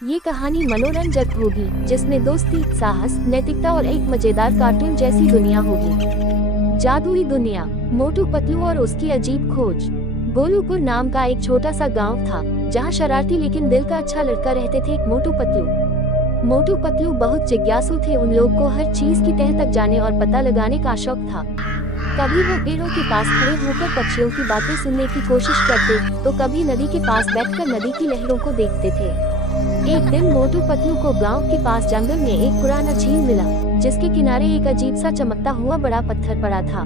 ये कहानी मनोरंजक होगी, जिसमें दोस्ती, साहस, नैतिकता और एक मजेदार कार्टून जैसी दुनिया होगी। जादुई दुनिया, मोटू पतलू और उसकी अजीब खोज। गोलूपुर नाम का एक छोटा सा गांव था, जहां शरारती लेकिन दिल का अच्छा लड़का रहते थे, मोटू पतलू। मोटू पतलू बहुत जिज्ञासु थे। उन लोग को हर चीज की तह तक जाने और पता लगाने का शौक था। कभी वो पेड़ों के पास खड़े होकर पक्षियों की बातें सुनने की कोशिश करते, तो कभी नदी के पास बैठकर नदी की लहरों को देखते थे। एक दिन मोटू पतलू को गांव के पास जंगल में एक पुराना झील मिला, जिसके किनारे एक अजीब सा चमकता हुआ बड़ा पत्थर पड़ा था।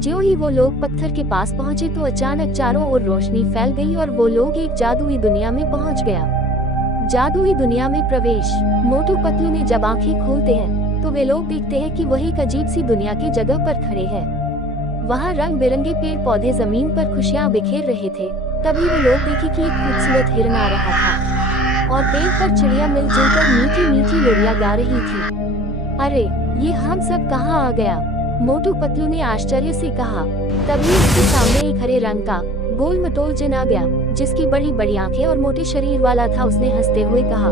ज्यों ही वो लोग पत्थर के पास पहुंचे तो अचानक चारों ओर रोशनी फैल गई और वो लोग एक जादुई दुनिया में पहुंच गया। जादुई दुनिया में प्रवेश। मोटू पतलू ने जब आंखें खोलते हैं तो वे लोग देखते हैं कि वह एक अजीब सी दुनिया की जगह पर खड़े हैं। वहाँ रंग बिरंगे पेड़ पौधे जमीन पर खुशियाँ बिखेर रहे थे। तभी वो लोग देखे कि एक खूबसूरत हिरन आ रहा था और पेड़ पर चिड़िया मिलजुल कर मीठी मीठी लोरियां गा रही थी। अरे, ये हम सब कहाँ आ गया? मोटू पतलू ने आश्चर्य से कहा। तभी उसके सामने एक हरे रंग का गोल मटोल जिन आ गया, जिसकी बड़ी बड़ी आंखें और मोटे शरीर वाला था। उसने हंसते हुए कहा,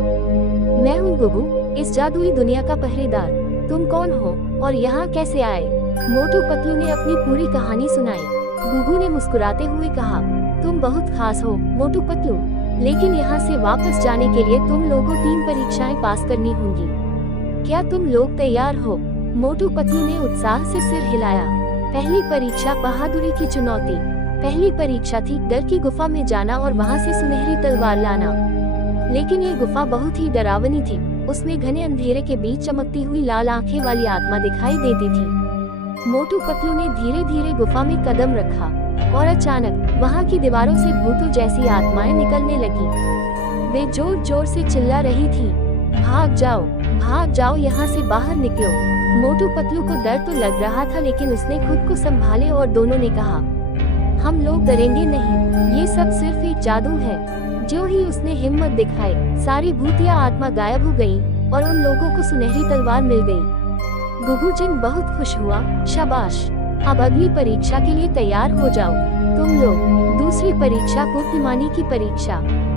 मैं हूँ गुगू, इस जादुई दुनिया का पहरेदार। तुम कौन हो और यहाँ कैसे आए? मोटू पतलू ने अपनी पूरी कहानी सुनाई। गुगू ने मुस्कुराते हुए कहा, तुम बहुत खास हो मोटू पतलू, लेकिन यहाँ से वापस जाने के लिए तुम लोगों 3 परीक्षाएं पास करनी होंगी। क्या तुम लोग तैयार हो? मोटू पतलू ने उत्साह से सिर हिलाया। पहली परीक्षा बहादुरी की चुनौती। पहली परीक्षा थी डर की गुफा में जाना और वहाँ से सुनहरी तलवार लाना। लेकिन ये गुफा बहुत ही डरावनी थी। उसमें घने अंधेरे के बीच चमकती हुई लाल आंखें वाली आत्मा दिखाई देती थी। मोटू पतलू ने धीरे धीरे गुफा में कदम रखा और अचानक वहाँ की दीवारों से भूतों जैसी आत्माएं निकलने लगी। वे जोर जोर से चिल्ला रही थी, भाग जाओ, यहाँ से बाहर निकलो। मोटू पतलू को डर तो लग रहा था, लेकिन उसने खुद को संभाले और दोनों ने कहा, हम लोग डरेंगे नहीं, ये सब सिर्फ एक जादू है। जो ही उसने हिम्मत दिखाई, सारी भूतिया आत्मा गायब हो गयी और उन लोगों को सुनहरी तलवार मिल गयी। गुगू जिन बहुत खुश हुआ। शाबाश, अब अगली परीक्षा के लिए तैयार हो जाओ तुम लोग। दूसरी परीक्षा बुद्धिमानी की परीक्षा।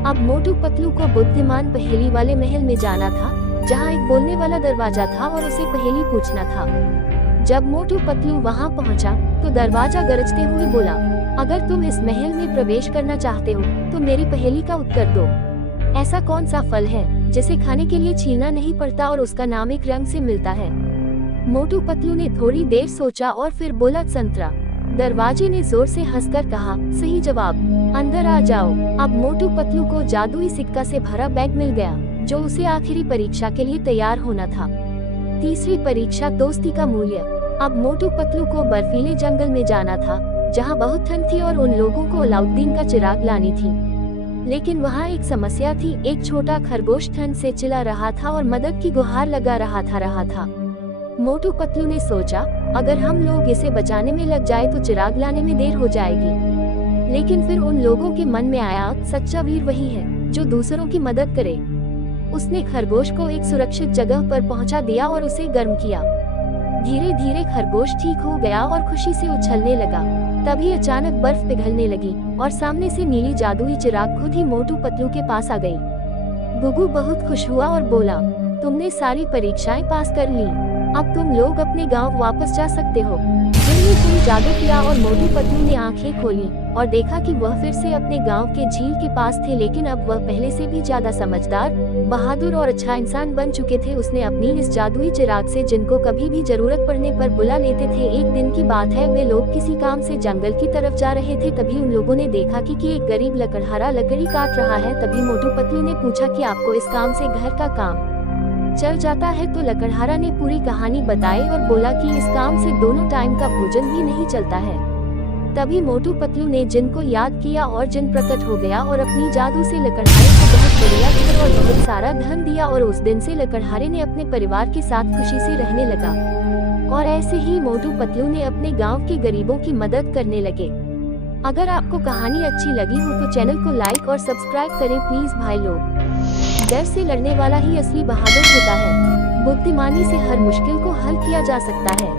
अब मोटू पतलू को बुद्धिमान पहेली वाले महल में जाना था, जहाँ एक बोलने वाला दरवाजा था और उसे पहेली पूछना था। जब मोटू पतलू वहाँ पहुँचा तो दरवाजा गरजते हुए बोला, अगर तुम इस महल में प्रवेश करना चाहते हो तो मेरी पहेली का उत्तर दो। ऐसा कौन सा फल है जिसे खाने के लिए छीलना नहीं पड़ता और उसका नाम एक रंग से मिलता है? मोटू पतलू ने थोड़ी देर सोचा और फिर बोला, संतरा। दरवाजे ने जोर से हंसकर कहा, सही जवाब, अंदर आ जाओ। अब मोटू पतलू को जादुई सिक्का से भरा बैग मिल गया, जो उसे आखिरी परीक्षा के लिए तैयार होना था। तीसरी परीक्षा दोस्ती का मूल्य। अब मोटू पतलू को बर्फीले जंगल में जाना था, जहाँ बहुत ठंड थी और उन लोगों को अलाउद्दीन का चिराग लानी थी। लेकिन वहाँ एक समस्या थी। एक छोटा खरगोश ठंड से चिल्ला रहा था और मदद की गुहार लगा रहा था। मोटू पतलू ने सोचा, अगर हम लोग इसे बचाने में लग जाए तो चिराग लाने में देर हो जाएगी। लेकिन फिर उन लोगों के मन में आया, सच्चा वीर वही है जो दूसरों की मदद करे। उसने खरगोश को एक सुरक्षित जगह पर पहुंचा दिया और उसे गर्म किया। धीरे धीरे खरगोश ठीक हो गया और खुशी से उछलने लगा। तभी अचानक बर्फ पिघलने लगी और सामने से नीली जादुई चिराग खुद ही मोटू पतलू के पास आ गई। गुगू बहुत खुश हुआ और बोला, तुमने सारी परीक्षाएं पास कर ली, अब तुम लोग अपने गांव वापस जा सकते हो। जिन्हें जादू किया और मोटू पतलू ने आंखें खोली और देखा कि वह फिर से अपने गांव के झील के पास थे, लेकिन अब वह पहले से भी ज्यादा समझदार, बहादुर और अच्छा इंसान बन चुके थे। उसने अपनी इस जादुई चिराग से जिनको कभी भी जरूरत पड़ने पर बुला लेते थे। एक दिन की बात है, वे लोग किसी काम से जंगल की तरफ जा रहे थे। तभी उन लोगों ने देखा कि एक गरीब लकड़हारा लकड़ी काट रहा है। तभी मोटू पतलू ने पूछा कि आपको इस काम से घर का काम चल जाता है? तो लकड़हारा ने पूरी कहानी बताई और बोला कि इस काम से दोनों टाइम का भोजन भी नहीं चलता है। तभी मोटू पतलू ने जिन को याद किया और जिन प्रकट हो गया और अपनी जादू से लकड़हारे को बहुत बढ़िया घर और बहुत सारा धन दिया। और उस दिन से लकड़हारे ने अपने परिवार के साथ खुशी से रहने लगा। और ऐसे ही मोटू पतलू ने अपने गाँव के गरीबों की मदद करने लगे। अगर आपको कहानी अच्छी लगी हो तो चैनल को लाइक और सब्सक्राइब करें प्लीज भाई लोग। डर से लड़ने वाला ही असली बहादुर होता है। बुद्धिमानी से हर मुश्किल को हल किया जा सकता है।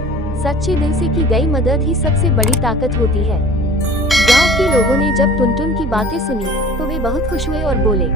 सच्चे दिल से की गई मदद ही सबसे बड़ी ताकत होती है। गांव के लोगों ने जब टुनटुन की बातें सुनी तो वे बहुत खुश हुए और बोले,